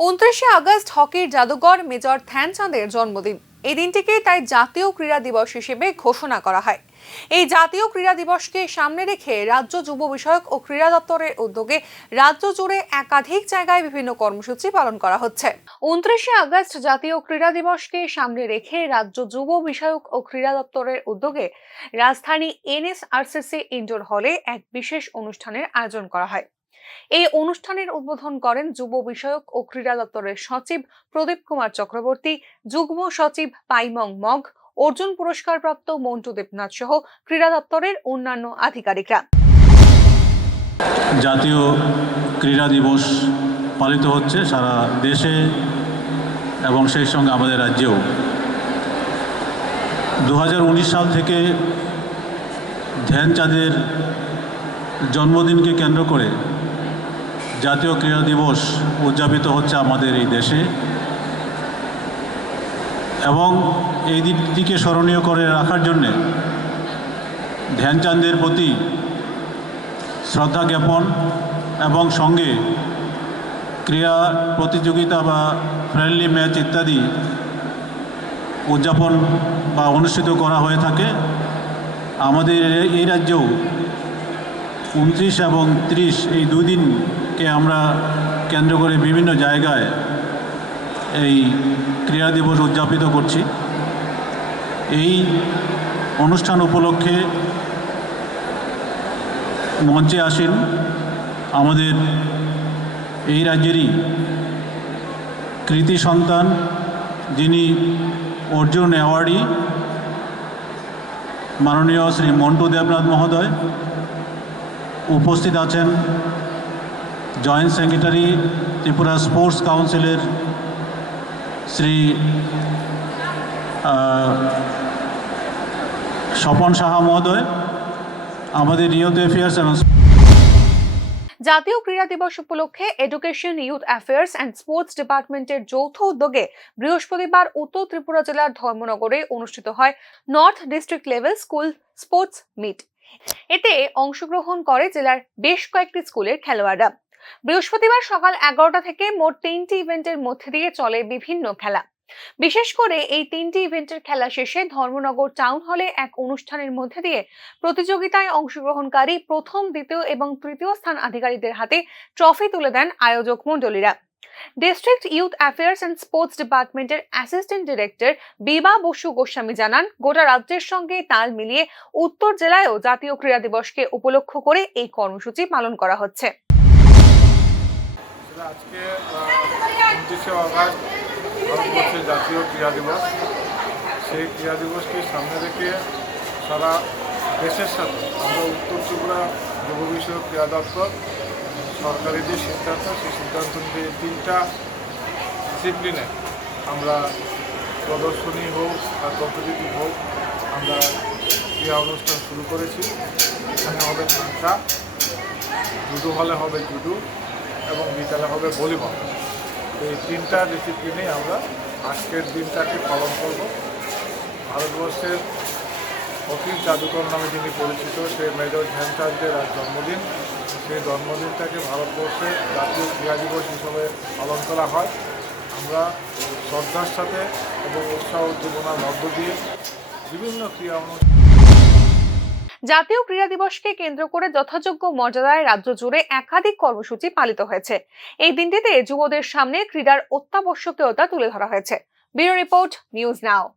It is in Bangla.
29শে আগস্ট হকির জাদুকর মেজর ধ্যানচাঁদের জন্মদিন। এই দিনটিকে তাই জাতীয় ক্রীড়া দিবস হিসেবে ঘোষণা করা হয়। এই জাতীয় ক্রীড়া দিবসকে সামনে রেখে রাজ্য যুব বিষয়ক ও ক্রীড়া দপ্তরের উদ্যোগে রাজ্য জুড়ে একাধিক জায়গায় বিভিন্ন কর্মসূচি পালন করা হচ্ছে। 29শে আগস্ট জাতীয় ক্রীড়া দিবসকে সামনে রেখে রাজ্য যুব বিষয়ক ও ক্রীড়া দপ্তরের উদ্যোগে রাজধানী এনএসআরসিসি ইনডোর হলে এক বিশেষ অনুষ্ঠানের আয়োজন করা হয়। এই অনুষ্ঠানের উদ্বোধন করেন যুব বিষয়ক ও ক্রীড়া দপ্তরের সচিব প্রদীপ কুমার চক্রবর্তী, যুগ্ম সচিব পাইমং মগ, অর্জুন পুরস্কারপ্রাপ্ত মন্টু দেবনাথ সহ ক্রীড়া দপ্তরের অন্যান্য আধিকারিকরা। জাতীয় ক্রীড়া দিবস পালিত হচ্ছে সারা দেশে এবং সেই সঙ্গে আমাদের রাজ্যেও। 2019 সাল থেকে ধ্যানচাঁদের জন্মদিনকে কেন্দ্র করে জাতীয় ক্রীড়া দিবস উদযাপিত হচ্ছে আমাদের এই দেশে, এবং এই দিনটিকে স্মরণীয় করে রাখার জন্যে ধ্যানচাঁদের প্রতি শ্রদ্ধা জ্ঞাপন এবং সঙ্গে ক্রীড়া প্রতিযোগিতা বা ফ্রেন্ডলি ম্যাচ ইত্যাদি উদযাপন বা অনুষ্ঠিত করা হয়ে থাকে। আমাদের এই রাজ্যেও 29 এবং 30 এই দুই দিনকে আমরা কেন্দ্র করে বিভিন্ন জায়গায় এই ক্রীড়া দিবস উদযাপিত করছি। এই অনুষ্ঠান উপলক্ষে মঞ্চে আসেন আমাদের এই রাজ্যেরই কৃতি সন্তান, যিনি অর্জুন অ্যাওয়ার্ডি মাননীয় শ্রী মন্টু দেবনাথ মহোদয়। উপস্থিত আছেন জয়েন্ট সেক্রেটারি ত্রিপুরা স্পোর্টস কাউন্সিলের শ্রী স্বপন সাহা মহোদয়, আমাদের ইউথ অ্যাফেয়ার্স এবং জাতীয় ক্রীড়া দিবস উপলক্ষে education, youth affairs and sports ডিপার্টমেন্টের যৌথ উদ্যোগে বৃহস্পতিবার উত্তর ত্রিপুরা জেলার ধর্মনগরে অনুষ্ঠিত হয় north district level school sports meet. এতে অংশগ্রহণ করে জেলার বেশ কয়েকটি স্কুলের খেলোয়াড়রা। বৃহস্পতিবার সকাল 11টা থেকে মোট 3টি ইভেন্টের মধ্যে দিয়ে চলে বিভিন্ন খেলা। বিশেষ করে এই 3টি ইভেন্টের খেলা শেষে ধর্মনগর টাউন হলে এক অনুষ্ঠানের মধ্যে দিয়ে প্রতিযোগিতায় অংশগ্রহণকারী প্রথম, দ্বিতীয় এবং তৃতীয় স্থান আধিকারিকদের হাতে ট্রফি তুলে দেন আয়োজক মণ্ডলীরা। District youth affairs and sports ডিপার্টমেন্টের অ্যাসিস্ট্যান্ট ডিরেক্টর বিবা বসু গোস্বামী জানান, গোটা রাজ্যের সঙ্গে তাল মিলিয়ে উত্তর জেলায়ও জাতীয় ক্রীড়া দিবসকে উপলক্ষ করে এই কর্মসূচি পালন করা হচ্ছে। আজকে 29শে আগস্ট ভারতবর্ষের জাতীয় ক্রীড়া দিবস। সেই ক্রীড়া দিবসকে সামনে রেখে সারা দেশের সাথে আমরা উত্তর ত্রিপুরা যুব বিষয়ক ক্রীড়া দপ্তর সরকারি যে সিদ্ধান্ত, সেই সিদ্ধান্ত অনুযায়ী 3টা ডিসিপ্লিনে আমরা প্রদর্শনী হোক আর কম্পিটিটিভ হোক আমরা ক্রীড়া অনুষ্ঠান শুরু করেছি। এখানে হবে ফাঁকা, জুডো হলে হবে জুডো এবং বিকালে হবে ভলিবল। এই 3টা ডিসিপ্লিনে আমরা আজকের দিনটাকে পালন করব। ভারতবর্ষের হকির জাদুকর নামে যিনি পরিচিত, সেই মেজর ধ্যানচাঁদের আজ জন্মদিন। সেই জন্মদিনটাকে ভারতবর্ষের জাতীয় ক্রীড়া দিবস হিসেবে পালন করা হয়। আমরা শ্রদ্ধার সাথে এবং উৎসাহ উদ্দীপনার মধ্য দিয়ে বিভিন্ন ক্রীড়া অনুষ্ঠান। জাতীয় ক্রীড়া দিবসকে কেন্দ্র করে যথাযোগ্য মর্যাদায় রাজ্য জুড়ে একাধিক কর্মসূচি পালিত হয়েছে। এই দিনটিতে যুবদের সামনে ক্রীড়ার অত্যাবশ্যকীয়তা তুলে ধরা হয়েছে। Bureau report, news now.